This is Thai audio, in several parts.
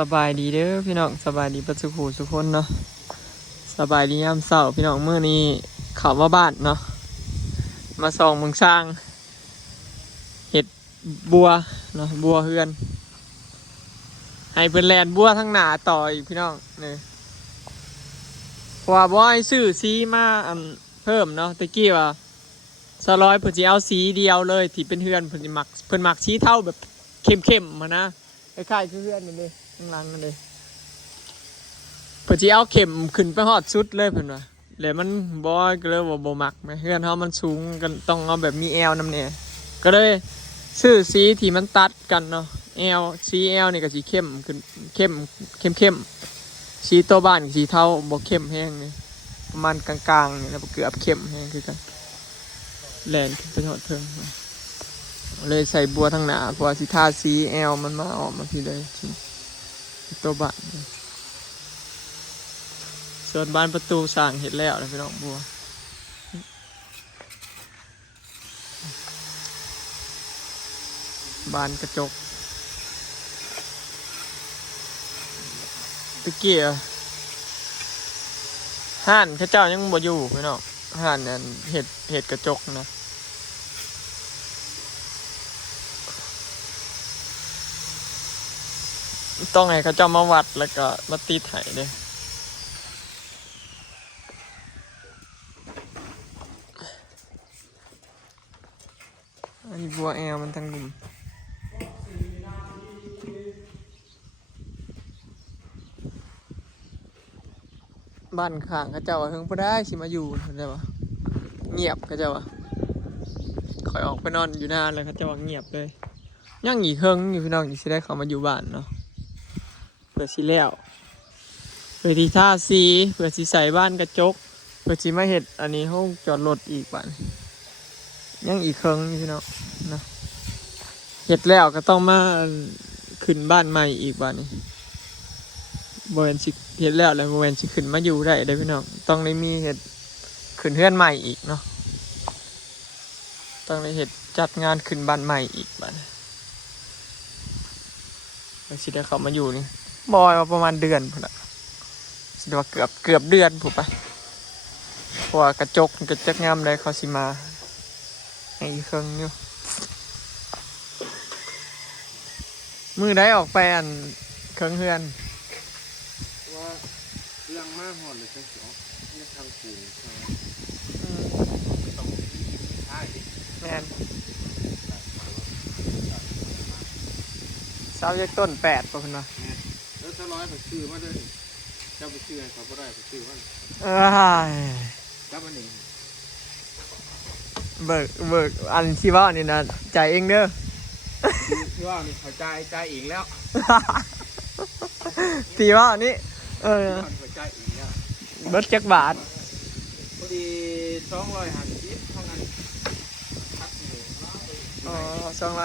สบายดีเด้อพี่น้องสบายดีปัจจุบันทุกคนเนาะสบายดียามเช้าพี่น้องมื้อนี้เข้ามาบ้านเนาะมาส่องเมืองสร้างเห็ดบัวเนาะบัวเฮือนให้เพิ่นแลนบัวทั้งหน้าต่ออีกพี่น้องนี่เพราะว่าบ่ให้ซื้อสีมาเพิ่มเนาะตะกี้ว่าสลอยเพิ่นสิเอาสีเดียวเลยที่เป็นเฮือนเพิ่นสิมักสีเทาแบบเข้มๆมานะคล้ายๆคือเฮือนนั่นเด้ข้างหลังนั่นเด้ เพื่อที่เอาเข็มขึ้นไปฮอดสุดเลยเพื่อนว่าแล้วมันบอยก็เลยว่าบ่มักไหมเพื่อนเขามันสูงกันต้องเอาแบบมีแอลน้ำเนี่ยก็เลยซื้อสีที่มันตัดกันเนาะแอลสีแอลนี่ก็สีเข้มขึ้นเข้มสีตัวบ้านสีเทาบ่เข้มแห้งนี่ประมาณกลางๆนี่แล้วเกือบเข้มแห้งคือกันแลนขึ้นไปฮอดเทิงเลยใส่บัวทั้งหน้าเพราะว่าสีทาสีแอลมันมาออกมาทีเลยตัวบ้านส่วนบ้านประตูสร้างเห็ดแล้วนะพี่น้องบัวบานกระจกตะเกียห่านข้าเจ้ายังบ่อยู่พี่น้องห่านนั่นเห็ดกระจกนะต้องให้ข้าเจ้ามาวัดแล้วก็มาตีไถเลยอันนี้บัวแอลมันทั้งดุมบ้านข้างเขาเจ้าว่าเพิ่งพอได้สิมาอยู่เห็นได้ปะเงียบเขาเจ้าว่าคอยออกไปนอนอยู่นานแล้วเขาเจ้าว่าเงียบเลยยังอีกเฮิงอยู่พี่น้องอีกสิได้เขามาอยู่บ้านเนาะเพื่อสิแล้วเพื่อที่ท่าสีเพื่อสิใส่บ้านกระจกเพื่อสิมาเห็ดอันนี้ห้องจอดรถอีกบ้านยังอีกเฮิงอยู่พี่น้องนะเห็ดแล้วก็ต้องมาขึ้นบ้านใหม่อีกบ้านนี้บริเวณสิเห็ดแล้วบริเวณสิขึ้นมาอยู่ได้เด้อพี่น้องต้องได้มีเห็ดขึ้นเฮือนใหม่อีกเนาะต้องได้เห็ดจัดงานขึ้นบ้านใหม่อีกบ้านสิได้เขามาอยู่นี่บอยมาประมาณเดือนพุ่นละสิได้ว่าเกือบเดือนผมไปเพราะว่ากระจกงามเลยเขาสิมาให้อีกเครื่องอยู่มือได้ออกไปอันเครื่องเฮือนว่าเรื่องมากหอดเลยใช่ไหมเนี่ยทางปูนต้องใช่แมนเสาจากต้น8ป่ะคุณวะแล้วถ้าร้อยผมซื้อมาด้วยเจ้าไปซื้อเขาก็ได้ผมซื้อมันเจ้ามันเองเบิกอันที่ว่านี่นะจ่ายเองเด้อที่ว่านี่เขาจ่ายเองแล้วที่ว่านี่เขาจ่ายเองแล้วเบิดจักบาทพอดี250เท่านั้นทักเลยอ๋อ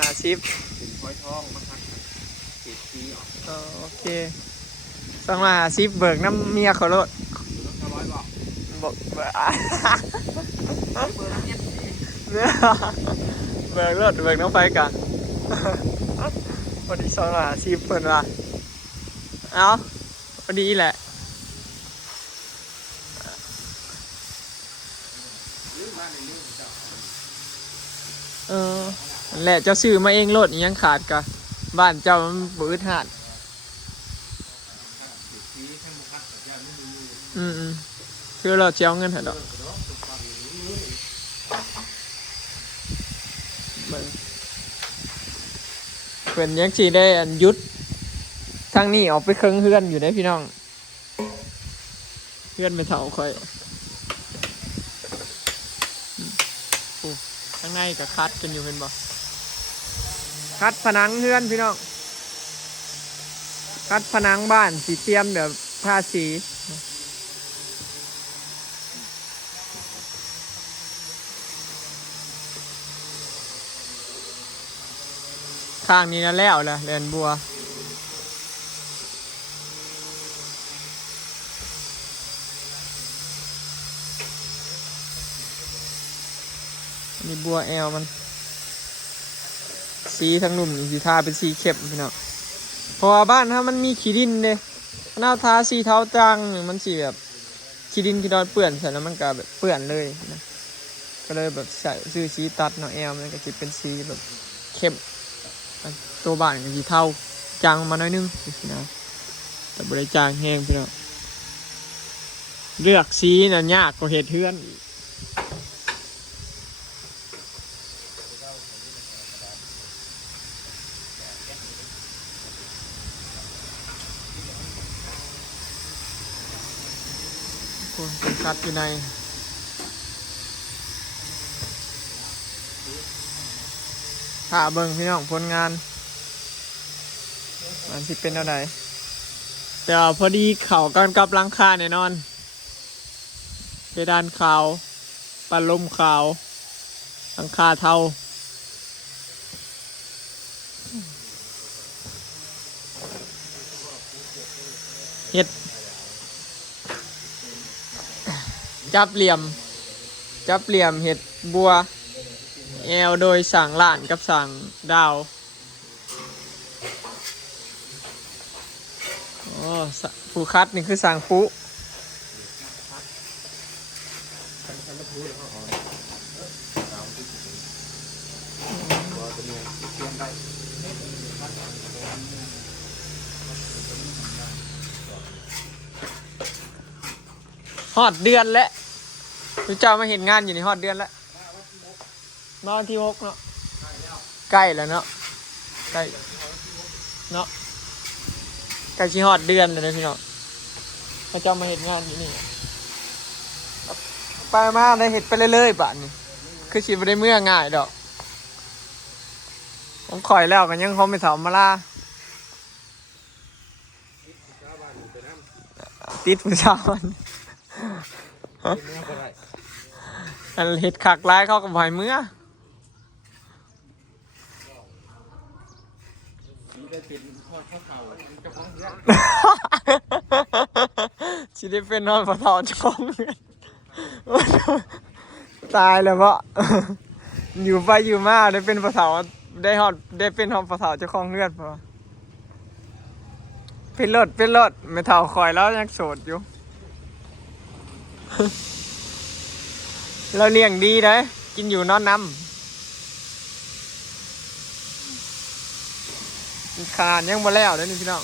250เป็นพลอยทองมาทักเศษทีออกอ๋อโอเค250เบิกน้ำเมียเขาโลดถ้าร้อยบอกเบิกเบอร์น้ำเย็นเนี่ยเบิกโลดเบิกน้ำไฟกันพอดี250เพิ่นว่าเอาพอดีแหละแหละเจ้าซื้อมาเองโลดยังขาดกะบ้านเจ้ามันบืดหาดคือเราเจ้าเงินเหรอดอกเป็นยังชีได้อันยุดทางนี้ออกไปเครื่องเฮือนอยู่นะพี่น้องเฮือนเป็นเถาค่อยข้างในก็คัดกันอยู่เป็นบ่คัดผนังเฮือนพี่น้องคัดผนังบ้านสีเตรียมเดี๋ยวทาสีข้างนี้นะแล้วแหละแลนบัวนี่บัวแอลมันสีทั้งนุ่มนี่สีทาเป็นสีเข้มพี่น้อง เพราะว่าบ้านถ้ามันมีขี้ดินเด้หน้าทาสีเทาจังมันสิแบบขี้ดินขี้ดอนเปื่อนใส่แล้วมันก็แบบเปื่อนเลยนะก็เลยแบบใส่ซื้อสีตัดเนาะแอลมันก็จะเป็นสีแบบเข้มตัวบ้านก็สีเทาจางมาหน่อยนึงนะแต่บริจางแห้งพี่น้องเลือกสีน่ะยากกว่าเห็ดเทือนอีกคนเป็นคัดอยู่ในถ้าเบิ่งพี่น้องผลงานมันสิเป็นอะไรแต่พอดีเข่ากันกับหลังคาแน่นอนเพดานขาวปัดลมขาวหลังคาเทาเห็ดจับเหลี่ยมเห็ดบัวแอลโดยสั่งล้านกับสั่งดาวผู้คัดนี่คือสั่งปุ๊ฮอดเดือนแล้วพี่เจ้ามาเห็นงานอยู่ในฮอดเดือนแล้วนอนที่6เนาะใกล้แล้วเนาะใกล้เนาะใกล้ที่ฮอดเดือนเลยนะพี่น้องพี่เจ้ามาเห็นงานอยู่นี่ไปมาได้เห็ดไปเรื่อยๆป่ะนี่คือชีวิตได้เมื่อง่ายดอกผมคอยแล้วกันยังเขาไม่ถามมาล่าติดผู้ชายอันเห็ดขักร้ายเข้ากับหอยเมื่อชีได้เป็นนอนประทอนช่องตายแล้วเพราะอยู่ไปอยู่มาได้เป็นประทาได้เป็นหอมประทาเจ้าของเลือดเพราะเป็นรถไม่เท่าคอยแล้วยังโสดอยู่ เราเลี้ยงดีเลยกินอยู่นอนน้ำขาดยังบ่แล้วเลยนี่พี่น้อง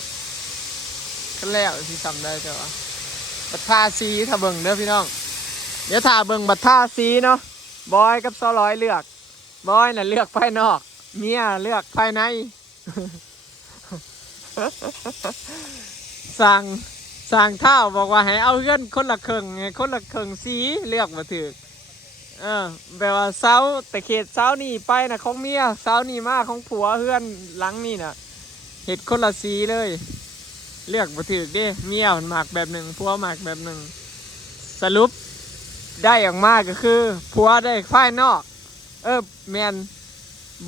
ก็แล้วที่ทำได้จ้ะบัตรท่าซีถ้าเบิ่งเด้อพี่น้องเดี๋ยวถ้าเบิ่งบัตรท่าซีเนาะบอยกับซอร้อยเลือกบอยน่ะเลือกภายนอกเมียเลือกภายใน สั่งเท่าบอกว่าให้เอาเงื่อนคนละครึ่งสีเลือกมาถือแบบว่าเสาแต่เขตเสานี่ไปนะของเมียเสานี่มาของผัวเพื่อนหลังนี่น่ะเห็ดคนละสีเลยเลือกมาถือเด้เมียหมักแบบหนึ่งผัวหมักแบบหนึ่งสรุปได้ออกมาก็คือผัวได้ภายนอกแมน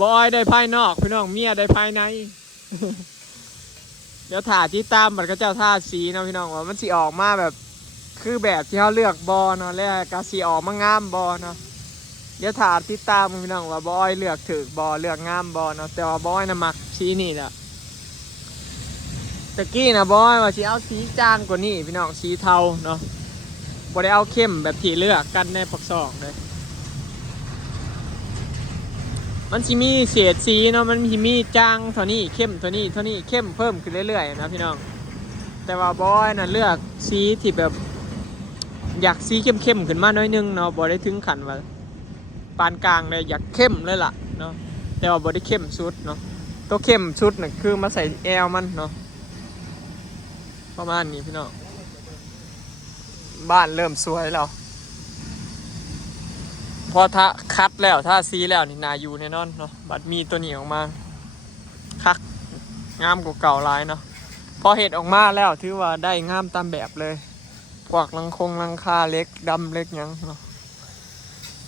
บอยได้ภายนอกพี่น้องเมียได้ภายใน เดี๋ยวถ่าที่ตามบัดก็เจ้าท่าสีนะพี่น้องว่ามันสีออกมาแบบคือแบบที่เขาเลือกบอเนาะแล้วก็สีออกมางามบอเนาะเดี๋ยวถ่าที่ตามพี่น้องว่าบอยเลือกถือบอเลือกงามบอเนาะแต่ว่าบอยน่ะมักสีนี่แหละตะกี้นะบอยว่าสีเอาสีจางกว่านี้พี่น้องสีเทาเนาะบ่ได้เอาเข้มแบบที่เลือกกันในปักซองเลยมันสิมีเศษสีเนาะมันมีจางเท่านี้เข้มเท่านี้เข้มเพิ่มขึ้นเรื่อยๆนะพี่น้องแต่ว่าบอยน่ะเลือกสีที่แบบอยากสีเข้มขึ้นมาหน่อยนึงเนาะบ่ได้ถึงขั้นว่าปานกลางเลยอยากเข้มเลยล่ะเนาะแต่ว่าบ่ได้เข้มสุดเนาะตัวเข้มสุดน่ะคือมาใส่แอลมันเนาะประมาณนี้พี่น้องบ้านเริ่มสวยแล้วพอถ้าคัดแล้วถ้าซีแล้วนี่นาอยู่แน่นอนเนาะบัดมีตัวนี้ออกมาคักงามกว่าเก่าหลายเนาะพอเห็ดออกมาแล้วถือว่าได้งามตามแบบเลยพวกลังคาเล็กดำเล็กยังเนาะ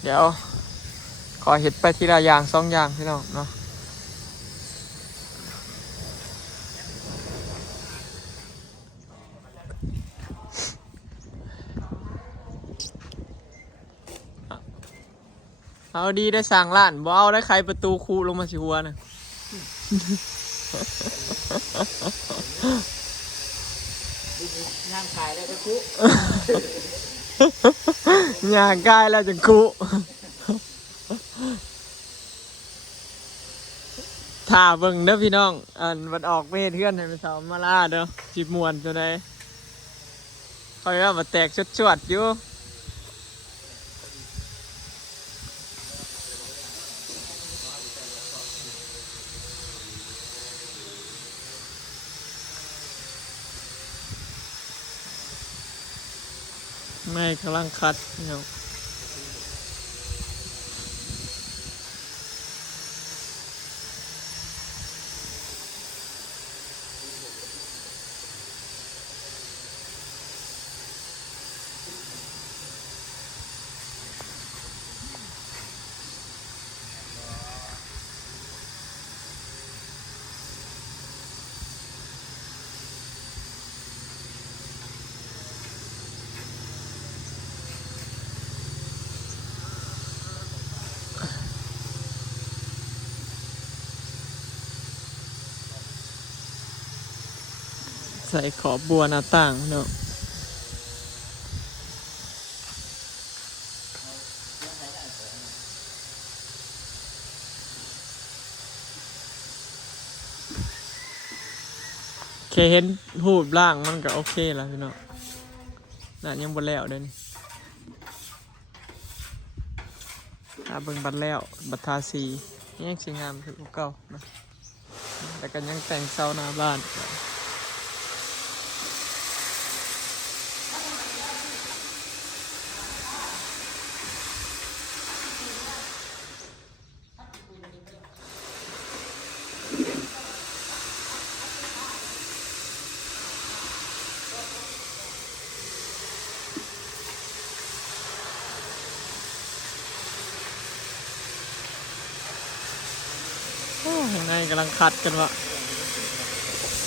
เดี๋ยวขอเห็ดไปทีละอย่าง2อย่างพี่น้องเนาะเอาดีได้สั่งร้านบ่เอาได้ใครประตูคูลงมาสิหัวนะ ย่างขายแล้วจะคุ ย่างกายแล้วจะคุถ้าเบิ่งเด้อพี่น้องอันมันออกไปเฮ็ดเทือนให้ไปสาวมาล่าเด้อจิบมวนจังได๋ค่อยว่าบ่แตกชวดๆอยู่ไม่กำลังคัดพี่น้องใส่ขอบบัวหน้าต่างพี่น้องแค่เห็นรูปร่างมันก็โอเคแล้วพี่น้องน่ะยังบ่แล้วเด้อนี่ถ้าเบิ่งบัดแล้วบัดทาสียังสิงามคือเก่านะแต่ก็ยังแต่งเสาหน้าบ้านโอ้ข้างในกำลังคัดกันวะ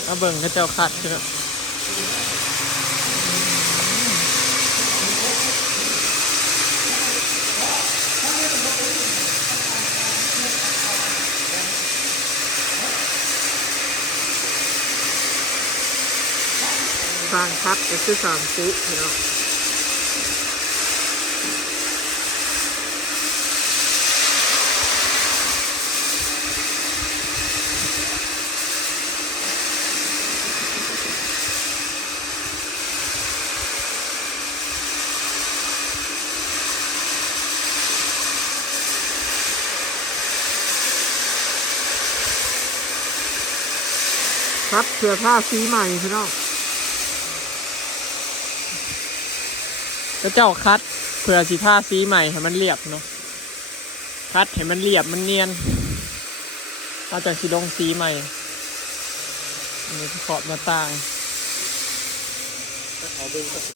มาเบิ่งเขาเจ้าคัดกันแล้วสร้างคัดก็คือสร้างปุ๊พี่น้องคัดเพื่อผ้าสีใหม่พี่น้องก็เจ้าคัดเพื่อสีผ้าสีใหม่ให้มันเรียบเนาะคัดให้มันเรียบมันเนียนเอาจากสีลงสีใหม่อันนี้ขอบหน้าต่าง